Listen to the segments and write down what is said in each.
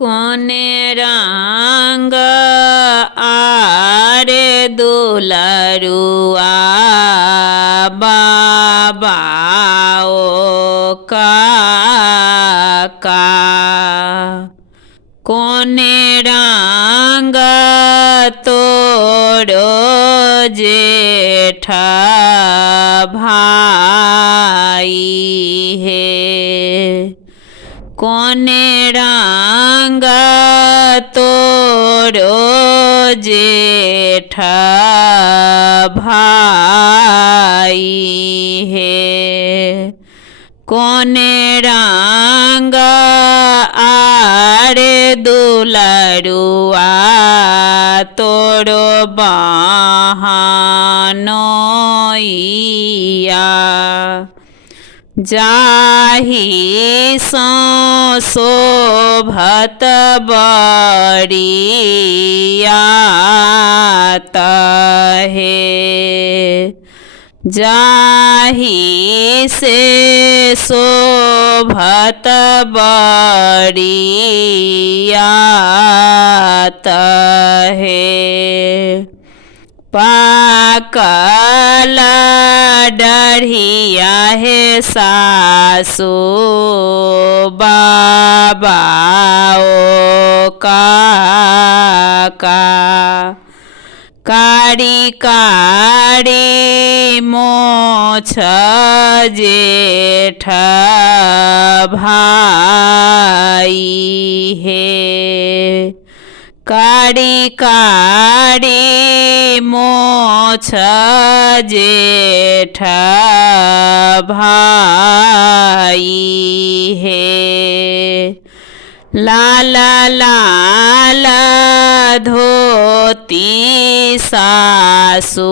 कोने रंग आरे दुलरुआ बाबा ओ काका। कोने रंग तोरो जेठा भाई है। कोने रंग तोरो जेठा भाई है। कोने रंग आरे दुलरुआ तोरो बहनोइया। जाहि सो शोभत बरियात है। जाहि से शोभत बरियात है। पाकल डढ़िया है सासु बाबा ओ काका। कारी कारी मोछ जेठ भाई है। कारी कारी मोछ जेठ भाई है। लाल लाल धोती सासु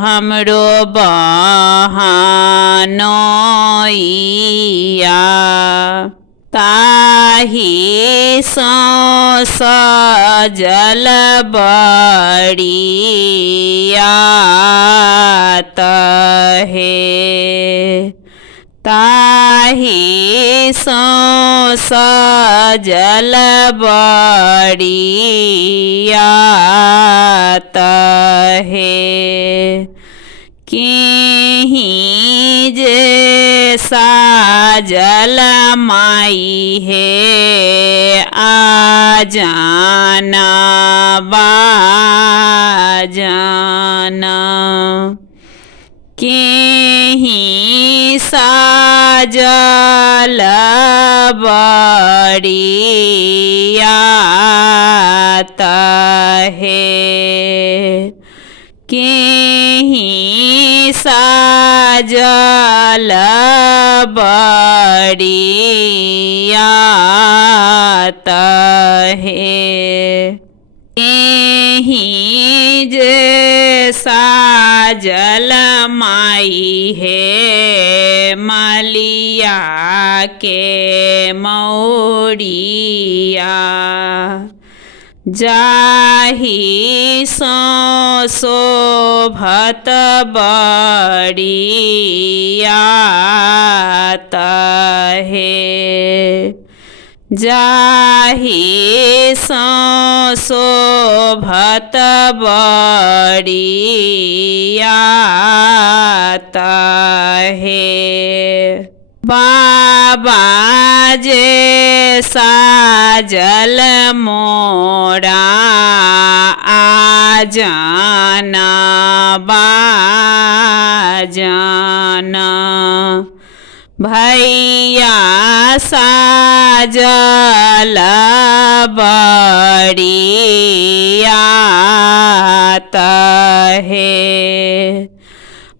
हमरो बहनोइया। ताहि सो सजल बरियात है। ताहि सो सजल बरियात है। केहि जे साजल माई है आजान बाजान। केहि साजल बरियात है। केहि साजल बरियात है। केहि जे साजल माई है मलिया के मौरिया। जाहि सो शोभत बरियात है। जाहि सो शोभत बरियात है। बाबा जे साजल मोरा आजान बाजान। भैया साजल बरियात है।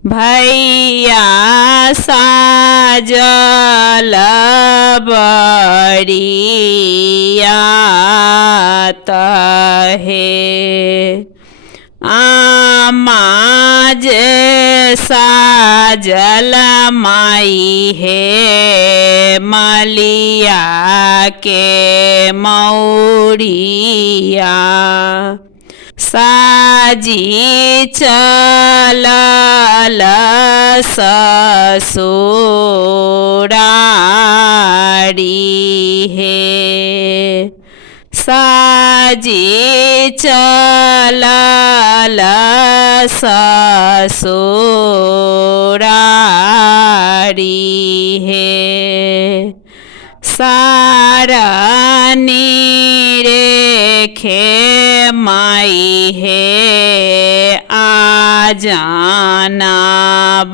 भैया साजल बरियात है। आमा जे साजल माई है मलिया के मौरिया। साजी चलल ससुरारी हे साजी चलल ससुरारी हे सारनी रेखे माई हे आ जाना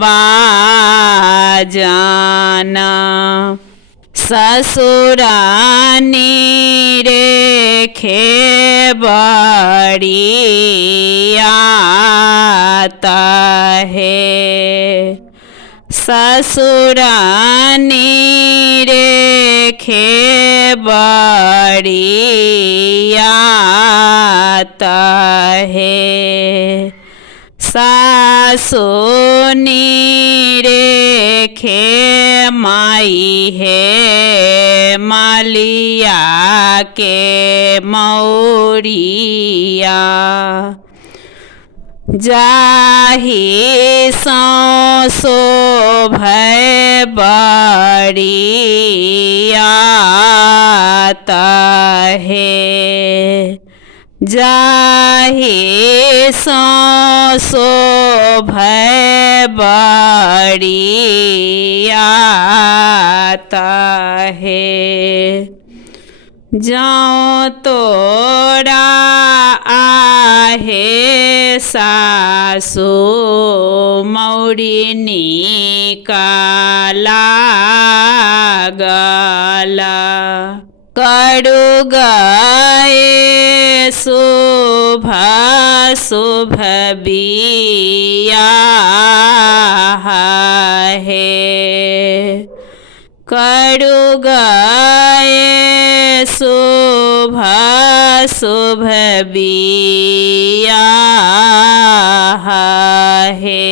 बाजाना ससुरानी रेखे बड़ी आता है ससुरानी रेखे बड़ी आता है सासुनी रेखे माई है मालिया के मौरिया जाहि सो भय बड़ी आता है जाहि सो भय बड़ी आता है जाओ तोरा आहे सासु मौरिनी काला गला कड़ु गए शुभ शुभ बिया है कड़ु गए शुभ शुभ बिया है